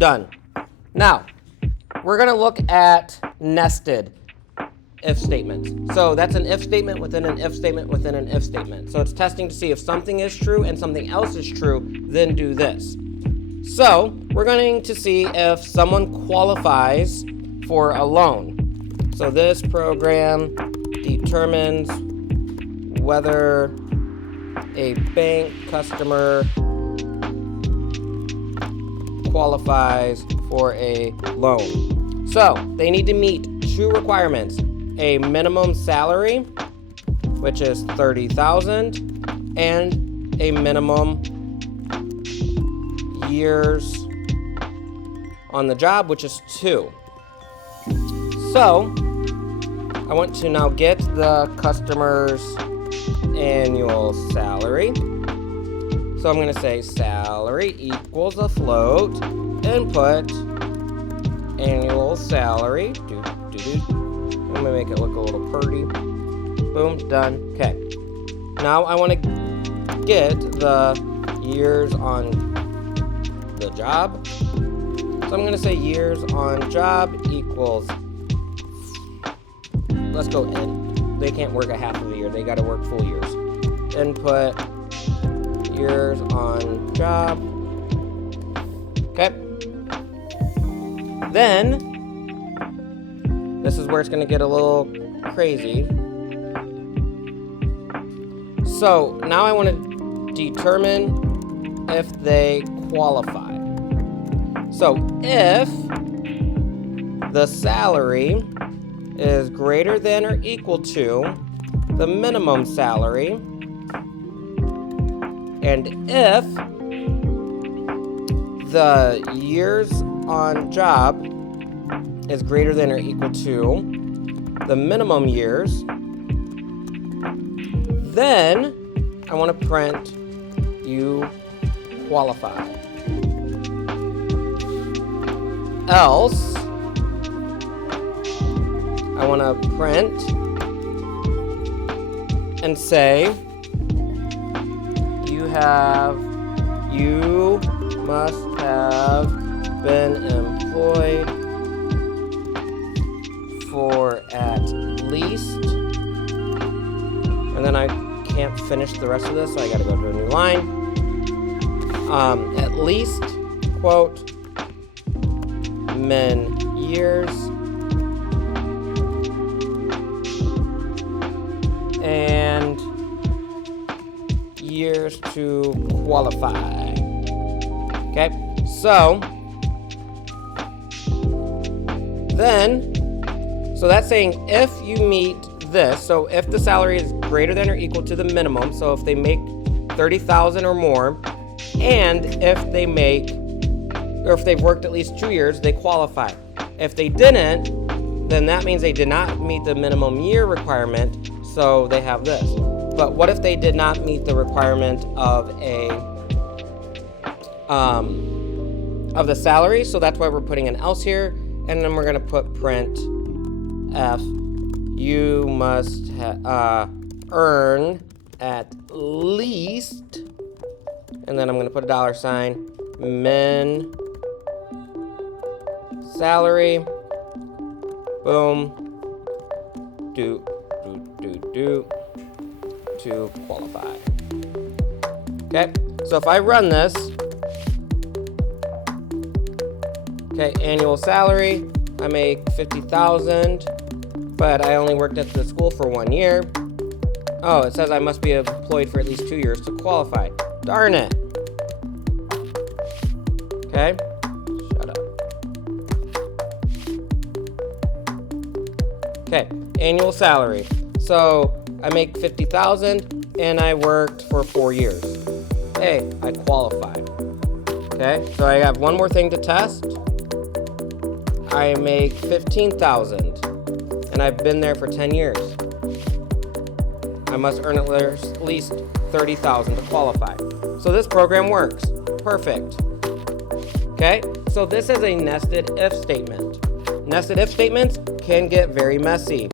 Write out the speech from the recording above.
Done. Now, we're going to look at nested if statements. So that's an if statement within an if statement within an if statement. So it's testing to see if something is true and something else is true, then do this. So we're going to see if someone qualifies for a loan. So this program determines whether a bank customer qualifies for a loan. So they need to meet two requirements: a minimum salary, which is $30,000, and a minimum years on the job, which is 2. So I want to now get the customer's annual salary. So I'm going to say salary equals a float, input annual salary. I'm going to make it look a little pretty. Boom, done. Okay. Now I want to get the years on the job. So I'm going to say years on job equals, let's go in. They can't work a half of the year. They got to work full years. Input years on job. Okay. Then this is where it's going to get a little crazy. So now I want to determine if they qualify. So if the salary is greater than or equal to the minimum salary, and if the years on job is greater than or equal to the minimum years, then I want to print you qualify. Else, I want to print and say you must have been employed for at least, and then I can't finish the rest of this, so I got to go to a new line. At least, quote, min years, and years to qualify. Okay, so that's saying if you meet this, so if the salary is greater than or equal to the minimum, so if they make $30,000 or more, and if they make, or if they've worked at least 2 years, they qualify. If they didn't, then that means they did not meet the minimum year requirement, so they have this. But what if they did not meet the requirement of the salary? So that's why we're putting an else here, and then we're going to put print F. You must earn at least, and then I'm going to put a $, min salary, boom, do, to qualify. Okay, so if I run this, okay, annual salary, I make $50,000, but I only worked at the school for 1 year. Oh, it says I must be employed for at least 2 years to qualify. Darn it. Okay, shut up. Okay, annual salary. So I make $50,000 and I worked for 4 years. Hey, I qualified. Okay, so I have one more thing to test. I make $15,000 and I've been there for 10 years. I must earn at least $30,000 to qualify. So this program works. Perfect. Okay, so this is a nested if statement. Nested if statements can get very messy.